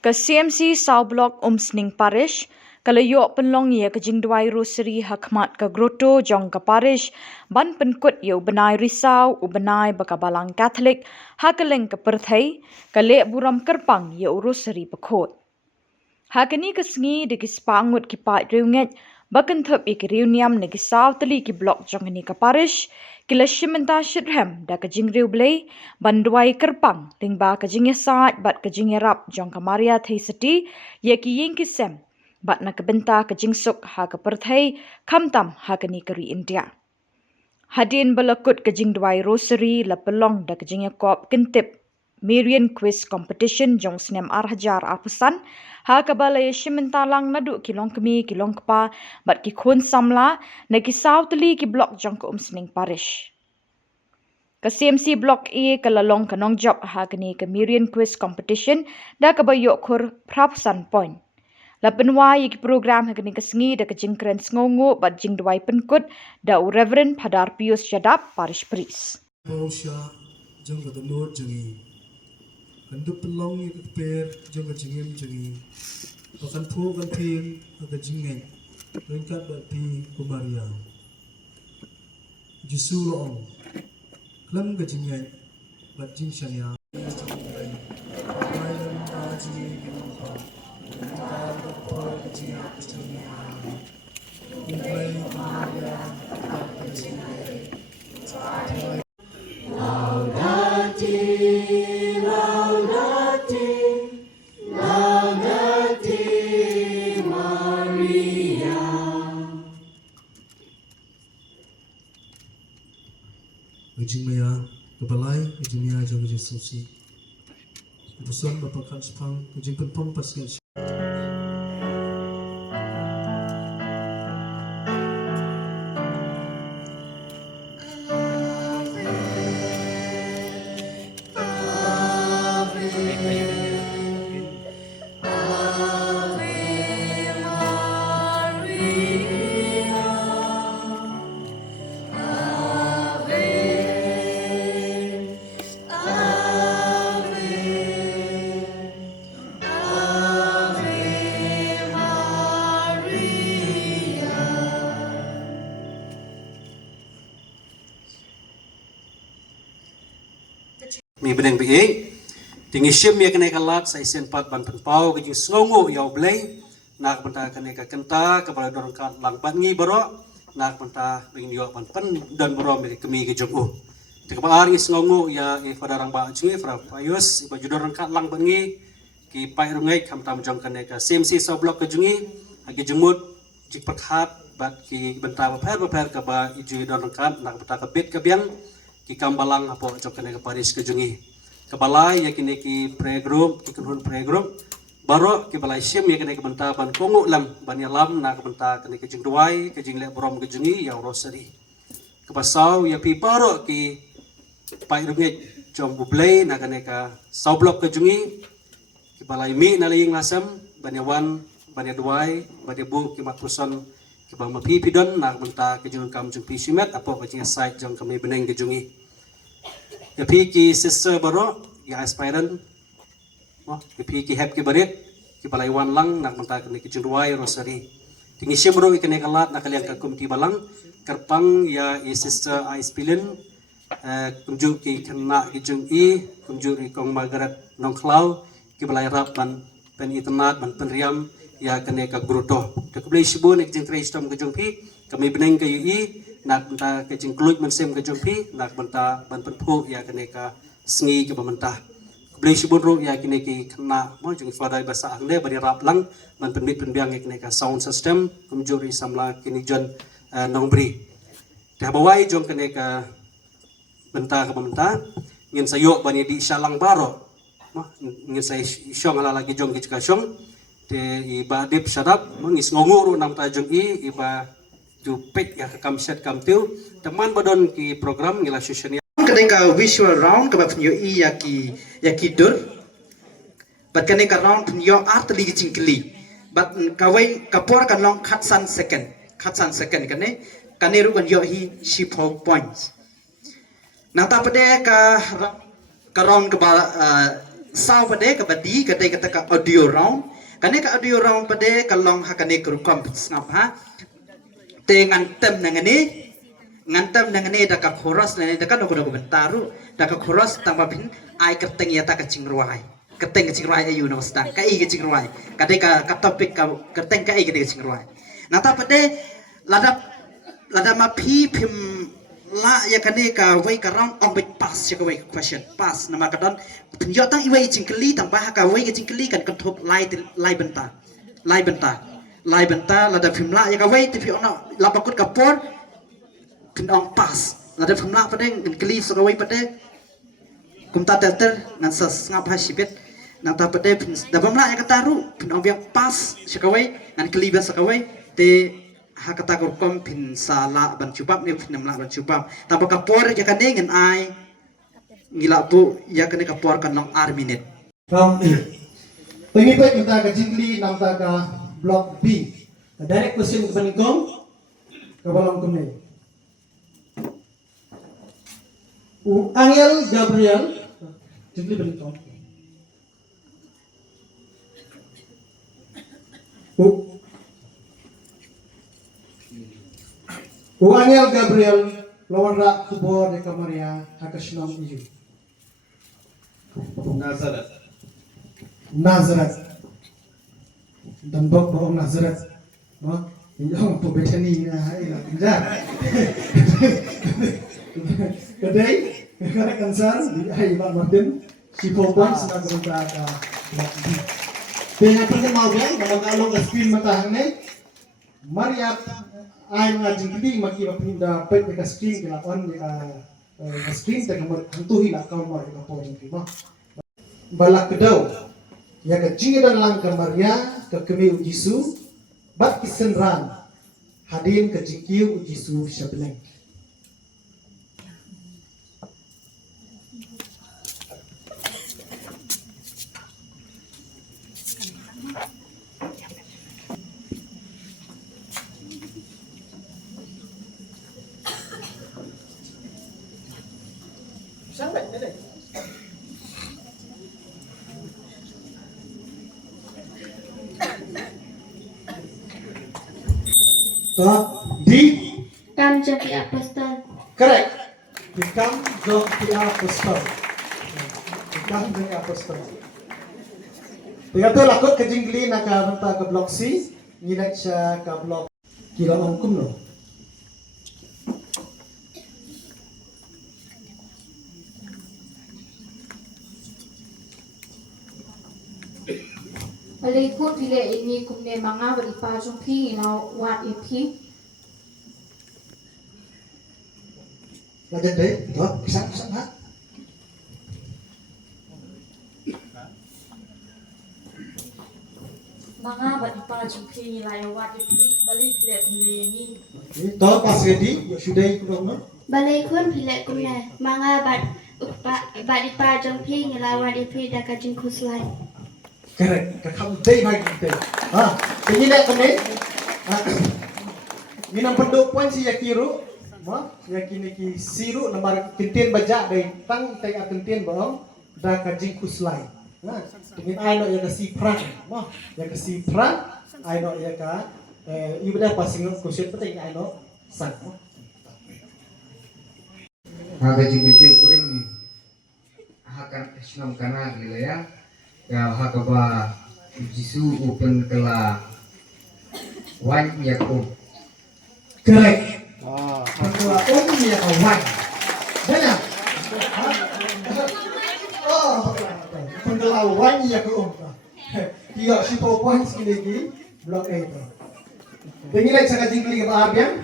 Ke CMC South Block Umsning Parish, kalayok penlong ye ke jingdwai rosary hakmat ke groto jong ke parish, ban penkut ye ubenai risau, ubenai bakabalang Katolik, hakeleng ke perthai, kalek buram kerpang ye rosary bekot. Hakini ke sengi de kispangut ki pat riunget, bakan thop ye ki riuniam ne ki saw teli ki blok jong ni ke parish, kila shimenta shidhem da ke jingriu blay, bandwai kerpang, lingba ke jingya saat bat ke jingya rap jong ke Maria thai seti, ye ki ying ki sem, bat na ke benta ke jingsuk ha ke perthai, kamtam hakini ke ri India. Hadin balakut ke jingdwai rosary la pelong da ke jingya kop kentip, Marian quiz competition jong senem arhajar arpesan, ha kabalay shimentalang nadu kilong kemi kilong kepa bat ki khun samla na ki sautli ki blok jong ko umsning parish. Ke CMC blok E kalalong kanong job ha kini ke Marian quiz competition da kabayok kur prapusan point. La penwa ki program ha kini ke sengi da ke jingkren sngongo bat jingdwai penkut da Reverend Padar Pius Jadap parish priest. Pausha jong ka tanur jangi kandu pelong ye per jong ka jingem jangi pakan pu kan ping ka jingeng ringkat bat pi kumaria jisu loong klam ka jingeng bat jing shania Ujung maya kebalai ujung maya jauh ujung susi pesan bapak kan sepang ujung penpom pasal mi beneng bi tingi shim ya kene kalat sai sen pat ban penpau ke sngongo ya blai nak benta kene ka kenta ke bala dorong kat lang ban ngi baro nak benta bing yo ban pen dan baro mi kemi ke jogo te ka ar sngongo ya e fadarang ba chui fra payus ba judorong kat lang ban ngi ki pai rungai kam tam jong kene ka CMC so blok ke jungi agi jemut jik pakhat bat ki benta ba pher ka ba iju dorong kat nak benta ka bit ka biang ki kambalang apo jok kene ka paris ke jungi kebalai ya kini ki pregroup ki kunhun pregroup baro ki balai sim ya kini ke benta ban kongu lam ban yalam na ke benta kini ke jingduai ke jingle borom ke jungi ya rosari ke pasau ya pi baro ki pai runget jom bublai na kini ka sau blok ke jungi ki balai mi na ling lasam ban yawan ban yaduai ban yabu ki matpusan ki bang mapi pidon na ke benta ke jungun kam jung pi simet apo ke jinga site jong kami beneng ke jungi ya pi ki sister baro ya aspirant ya pi ki hep ki barit ki balai wan lang nak menta kini ki jurwai rosari tingi shimro ikene kalat nak kalian ka kumti balang kerpang ya sister aispilin kumju ki kena ki jung I kumju ri kong Margaret nongklau ki balai rap ban pen itnat ban penriam ya kene ka gruto de kublai shibun ek jing trestom ke jung pi kami beneng ke UI nak benta ke jing kluj mensem ke jung pi nak benta ban penpu ya kene ka sengi ke pemerintah kublai shibun ru ya kene ki kena mo jung fadai bahasa angle bari rap lang ban penbit penbiang kene ka sound system kumju ri samla kini jon nongbri dah bawai jong kene ka benta ke pemerintah ngin sayok bani di shalang baro ngin say syong ala lagi jong ki syong te iba dip syadap mengis ngonguru nam tajung I iba jupik ya kam set kam tiu teman badon ki program ngila session kadang visual round ke penyo I yaki dur bat kadang round penyo art ligi cingkli bat kawai kapor kan long khatsan second kane ru kan yo hi ship points nang ta pade ka round ke sao pada ke badi ke kata ke audio round kane ke audio round pada kalong hakane kerukom ngap ha te ngantem nangane da ka chorus nane da ka no ko bentaru da ka chorus tambah pin ai keteng ya ta ka cingruai keteng ke cingruai ayu no sta ka i ke cingruai kade ka topik ka keteng ka i ke cingruai nah ta pada lada ma phim la ya kane ka wai ka round on bit pass ya ka wai question pass nama ka don yo tang iwai jingkeli tang bah ka wai ke jingkeli kan kentop lai benta lada phim la ya ka wai ti ono la bakut ka por pin on pass lada phim la padeng jingkeli so ka wai padeng kumta telter nan sas ngap ha sibet nan ta padeng pin da bam la ya ka taru pin on biang pass ya ka wai nan keli ba so ka wai te hakata korkom pin sala ban cubab ni pin namla ban cubab tanpa kapor ya kan dengan ai ngila bu ya kan kapor kan long arminet Round A. Pengi baik kita ke jingli nam ta ka block B. The direct question ke panikong ke balang kumne. Angel Gabriel jingli panikong. Angel Gabriel lawan rak kubor de kamaria hakashnam iju. Nazareth. Dan bok bok Nazareth. No, yang pembetani na ila tinjar. Kedai karena kansar di Ivan Martin si Popan sedang berusaha ka. Dengan pertama kalau kalau ke screen matahane Maria ay mga jingkili maki mapinda pet ka screen kila on ka screen ta kamar hantuhi la ka mo ka po mo balak daw ya ka jingidan lang ka Maria ka kemi ujisu bat kisenran hadin ka jingkiu ujisu syableng D. Come jadi apostol. Correct. Become the apostle. Become the apostle. Tiga lakot ke jingli na ka banta ka block C, nilai siya ka block kilo angkum no. Balai ko pila ini kumne mga balipa jumpi ina wat ipi. Lanjut deh, itu pisang ha. Mga balipa jumpi ina wat ipi balik pila kumne ni. Itu pas ready, sudah ikut no. Balai ko pila kumne mga balipa jumpi ina wat ipi daka jingkus lai. Correct. Kakak day lagi day. Ah, ini nak kene. Ini nam penduk poin si yakiru. Yakini ki siru nomor kintin baja day tang tay akintin baong da ka jingkus lai. Dengan aino ya ka si prang. Ya ka si prang aino ya ka ibadah passing question penting aino sang. Haga jingkiti ukurin hakan islam kana gila ya. Ya hakaba jisu open kala wan yakub. Correct. Hakaba ya ka wan. Banyak. Oh, penggelawan ya ka Tiga si poin sekali blok A itu. Dengan lagi saya jingkli ke bahagian.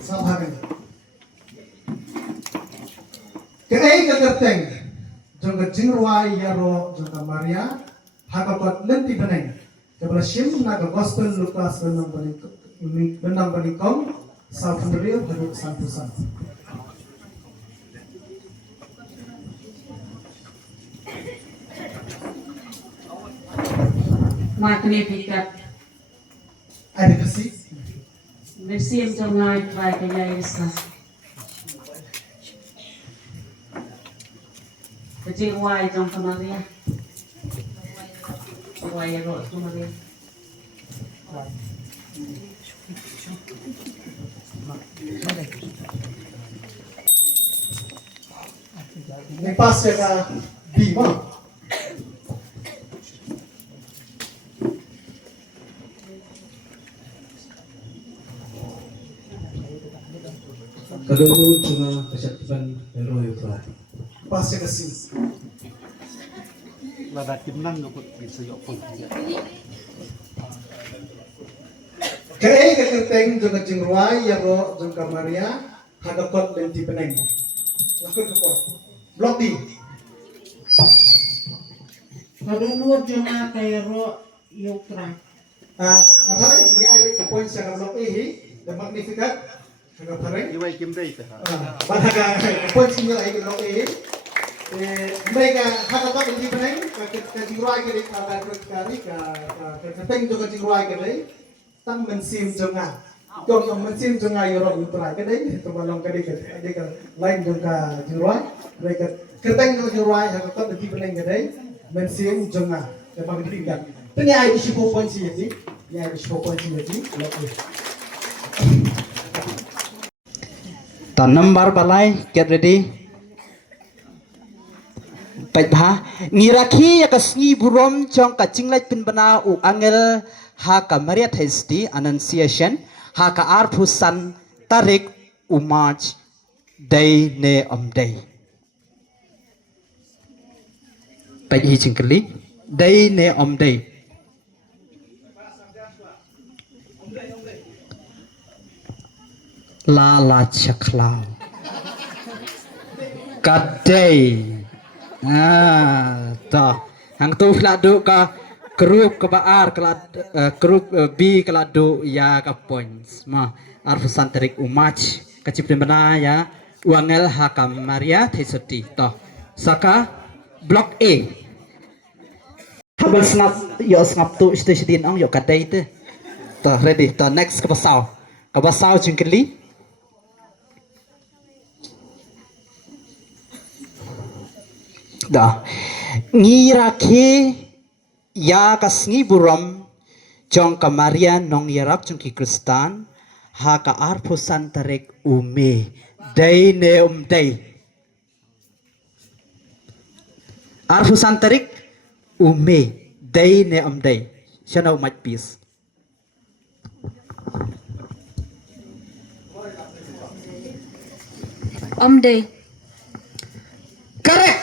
Sama kan. Kaya keterteng. Jangka jingruai yaro jangka Maria hakapot lenti beneng. Kepada sim naga gospel Lukas benang banikom salfundrio hadut santusan. Makne pikat. Ada kasih. Merci jangan try kaya isa. kecil wai trong kemarin wai ro kemarin Yang pas ya ka B mo. Kadulod nga kasyatipan pero yung pra. Pas ya ka C. Ladakin lang lukot bisa yok pun. Kaya kakirteng jong kajing ruay yaro jong kamaria hagapot dan ti peneng. Lakot kapot. Block D. kadulur cuma kayak ro yukra Apa ini ada ke poin sa block A the magnificat hagapare. Iway kimday ta. Pada poin sinyo ay block A. Mereka hagapot dan ti peneng kajing ruay kiri kari kakirteng jong kajing ruay kiri tang mensim jonga. Kung yung mensim jonga yoro utray kadai tumalong kadai ka lain jong ka jiruay mereka kerteng jong jiruay hagapot dan ti peneng kadai mensim jonga the magnificat. Ini ay di 10 sih jadi. Ini ay di 10 sih jadi. Tanam bar balai, get ready. Baik bah, ngiraki ya kasngi burom chong kacing lait pin bana u angel ha ka Maria Thesti Annunciation ha ka arpusan tarik u March day ne day. Baik hi cingkeli, day ne day. La caklau kadai toh hang tu keladu ka grup ke baar grup B keladu ya ka points ma arfusan tarik umach kacip bena ya uangel hakam Maria Thesti toh saka block A habal snap yo snap tu station ong yo kadai tu toh ready toh next ke pasau jingkeli. Dah, ngirake ya kasngi buram jong kamaria nong yarak jong ki Kristan ha ka arpusan tarik ume day ne day arpusan tarik ume day ne day siya umat peace day. correct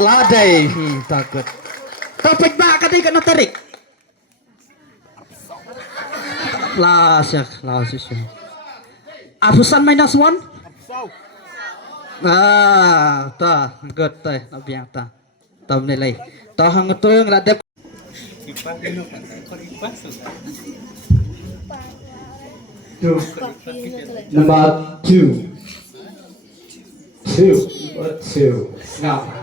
ladai takut topik ba kadai kana tarik la syak afusan -1 ta good ta nabiang ta tam nilai ta hang tu ngradep Number 2. Now.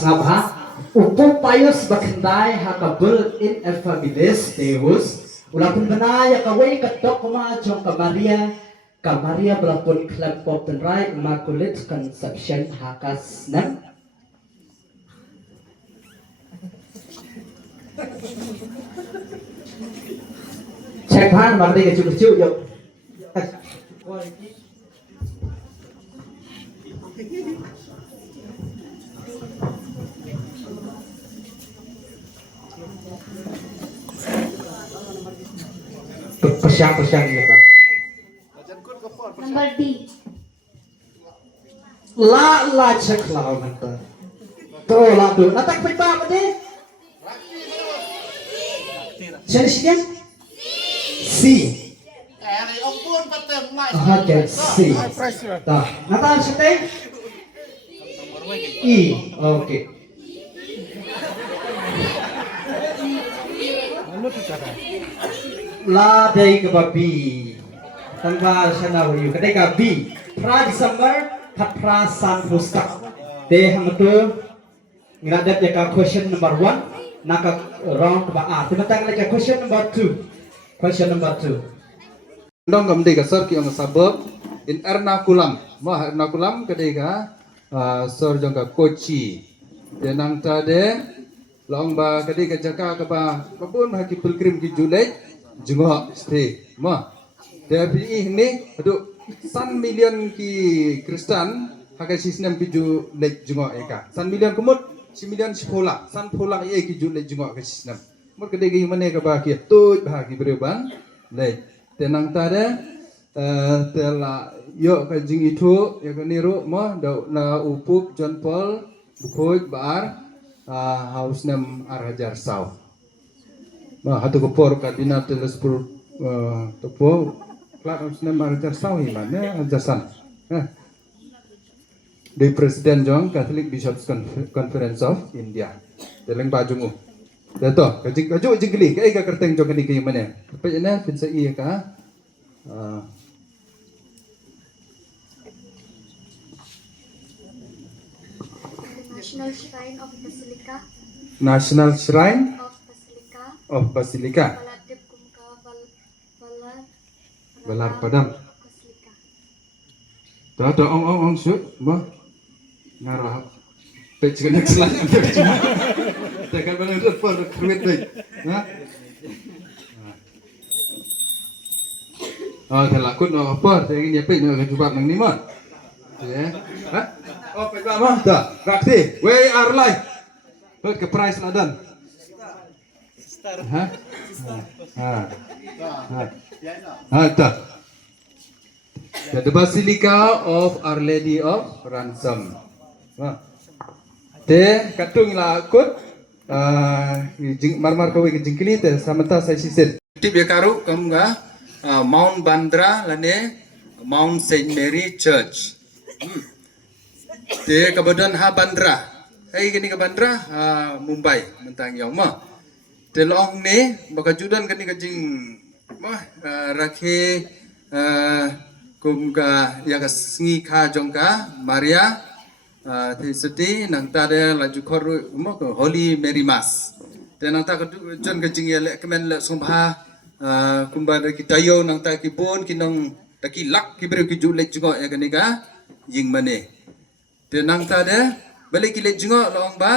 Ngap ha upung payos bakandai hakabul in affabilis Deus ulapun benaya kawai katok kuma jong kamaria belapun klub Popen Rai Immaculate Conception hakas nam cek han mandi kecu yuk Persiang ya Pak. Number D. La cek lau nanti. Tuh la tu. Natak pipa apa deh? Siapa? C. Oke C. Tuh. Natak siapa? I. Oke. La dari ke babi tanpa sana wahyu ketika B pra Desember pra san pustak deh hang tu ngadap ya ka question number 1 naka round ke A tiba-tiba lagi question number 2 Dong gamdi ka sor ki ang suburb in Ernakulam. Ma Ernakulam kadai ka sor jong ka Kochi. Denang tade long ba kadai ka jaka ka ba babun ha ki pilgrim ki Julai jungo stay. Ma tapi ini aduh 1 million ki Kristen hakai sistem ki Julai jungo eka. 1 million kumut 1 million sekolah. 1 sekolah ye ki Julai jungo ka sistem. Mur kadai ki mane ka ba ki tu ba ki beruban. Lai tenang tada telah yo kajing itu ya keniru mo na upup John Paul bukuj bar haus nam arhajar saw ma hatu kopor kabinat teles pur topo klat haus nam arhajar saw himane ajasan di Presiden Jong Catholic Bishops Conference of India teleng bajumu Dato, kaju jingli, kaya ka kerteng jong kani kayo mana? Tapi na pinsa iya ka. National Shrine of Basilica National Shrine of Basilica. of Basilica. Baladip Kumka Balar Padam. Basilica. Dato ong shoot, ba? Ngarah. Page ka next slide ang cuma. Tekan ba nang for create day. Ha? Lakut no apa? Saya ingin nyepit no kejubab nang ni mah. Ya. Ha? Oh, page mah dah. Rakti, we are live. Hot ke price ladan. Ha? Dah. The Basilica of Our Lady of Ransom. Te katung la kut marmar kawi jingkili te samanta sai siset. Tip ya karu kamga Mount Bandra lane Mount Saint Mary Church. Te kabadan ha Bandra. Hai gini ke Bandra Mumbai mentang yang ma. Te long ne baka judan kani kajing ma rakhe kumga ya kasngi kha jongka Maria thì seti nang ta de la ju khor mo ko Holy Mary Mass te nang ta ko jon ka jing le kemen le sumpha kumba de kitayo nang ta ki bon ki nang ta ki lak ki bre ki ju le jugo ya kani ka jing mane te nang ta de bale ki le jugo long ba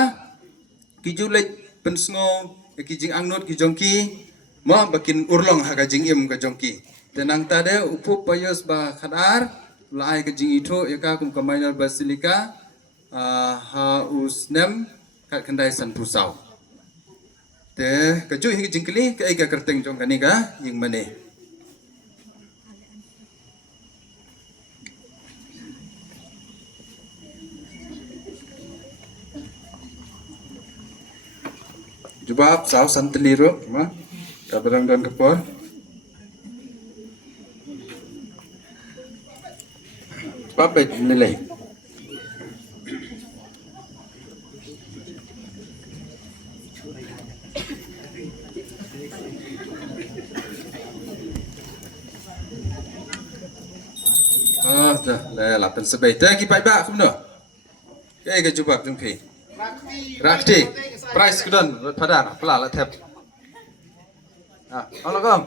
ki ju le pen sngo ki jing angnot ki jongki mo bakin urlong ha ka jing im ka jongki te nang ta de upup payos ba khadar lai ka jing itu ya ka kum ka minor basilica hausnem kat kendai san pusau. Te kaju hi jingkli ka ika kerteng jong kani ka ying mane. Jubab saw santeliro ma kabarang dan kepor. Papet nilai. Là phần sebaik dah ki pai ba kum no. Ke ke jubab jung ki. Rakti. Price kudan padan pala la thep. Ala kam.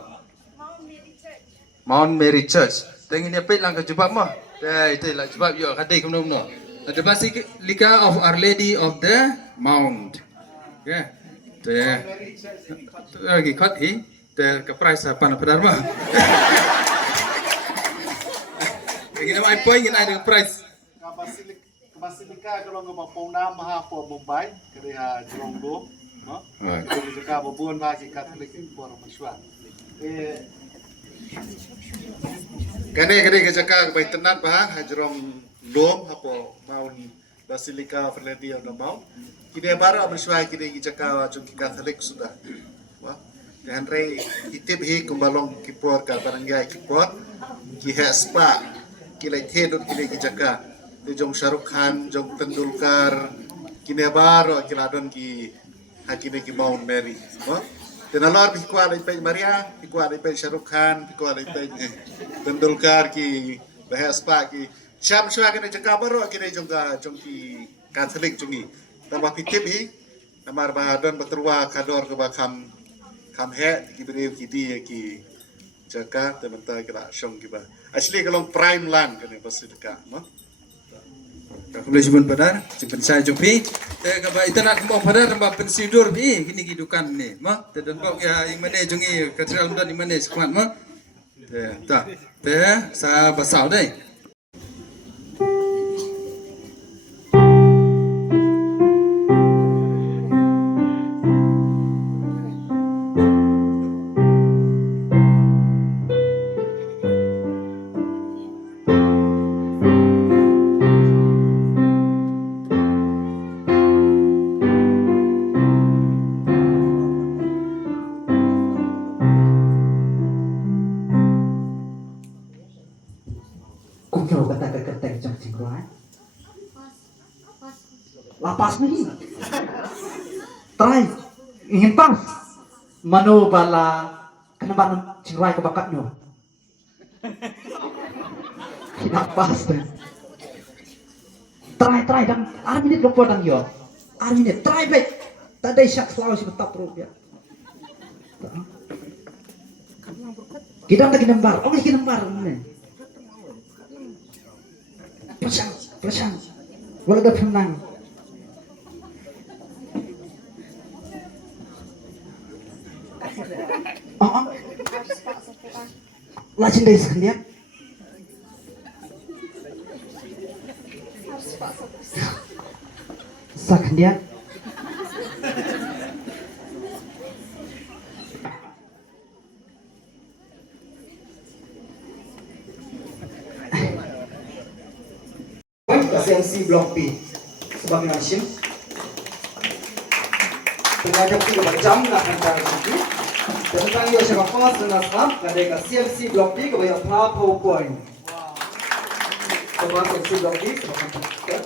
Mount Mary Church. Tengin ni pet lang ke jubab mah. Itu lah jubab yo kadai kum no. The Basilica of Our Lady of the Mount. Ya. Te lagi kat hi. Te ke price apa padan mah. Gini mai point gini ada price. Basilica kalau ngomong Pona Maha po Mumbai, kaya Jeronggo, no? Jadi juga babun bagi Katolik por Maswa. Kene jaka bai tenan bah Jerong Lom hapo Mount Basilica of Our Lady of the Mount. Kini baru Maswa kini jaka jungki Katolik sudah. Wah, dan rei itip hi kumbalong kipor ka barangay kipor ki hespa kilai thedut kilai ki jaka de jong Shahrukh Khan jong Tendulkar kine baro kiladon ki hakine ki Mount Mary no tenalor bi kwa dai pe Maria bi kwa dai pe Shahrukh Khan bi kwa dai pe Tendulkar ki bahaspa ki sham shwa kine jaka baro kine jong ki Catholic jongi tambah pitip hi namar bahadon batrwa kador ke bakam he ki beriu ki di ki jaka teman-teman kira syong kiba. Asli kalau prime land kan Basilika, mah. Boleh cuman benar, cuman saya jumpi. Kalau itu nak mau benar, tambah pensidur bi, gini gidukan ni, mah. Dan kau ya yang mana jungi katral dan yang mana sekuat mah. Tak, saya basal deh. Kau kata jang cingruai. Lapas nih. Try, ingin pas. Mano bala kenapa cingruai kebakatnya? Tidak pas deh. Try dan 6 minit belum potong yo. 6 minit, try baik. Tak ada isyak selalu si betap terus ya. Kita lagi nembar, lagi nembar ini. Pesan, wala da penang. Lajin dari sekian. Sekian. CMC Blok B sebagai nasim pengajar juga jam nak antara ini tentang yo siapa pas dengan sahab kadang CMC Blok B kebayar Prapo point sebab CMC Blok B sebagai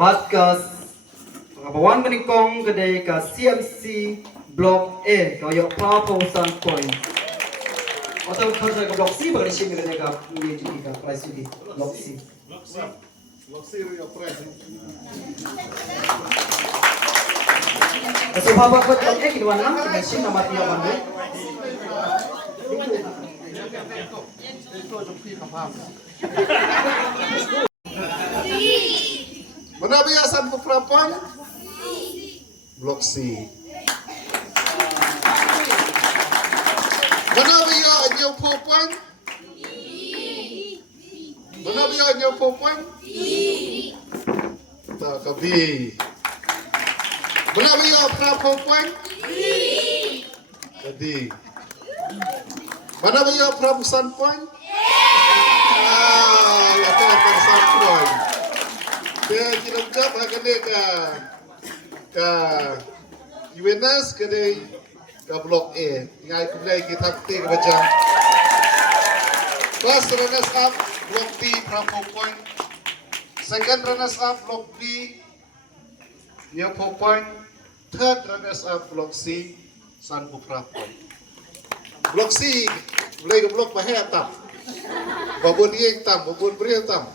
batkas pengabawan menikong kadang CMC Blok A kebayar Prapo point atau kerja ke blok C bagaimana sih mereka ini juga price ini blok C. Blok C your price. So bapak buat blok A kiduan lang kita sih nama dia mana? Mana biasan peperapan? Blok C. Mana biar nyo popan? Mana biar nyo popan? Tak kabi. Mana biar prapopan? Kadi. Mana biar prabusan pan? Itu prabusan pan. Dia kira jap akan dia ka Yuenas kedai ke blok A, tinggal kemudian kita ketik macam first runners up blok B Prapo point, second runners up blok B Nyopo point, third runners up blok C Sanbu Prapo. Blok C boleh ke blok bahaya tam, babun dia tam, babun beri tam.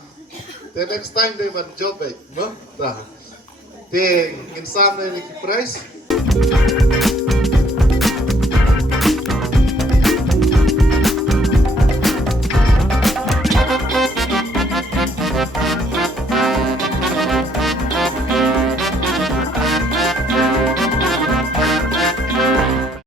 The next time they want job baik, no? Dah. The insan dari price.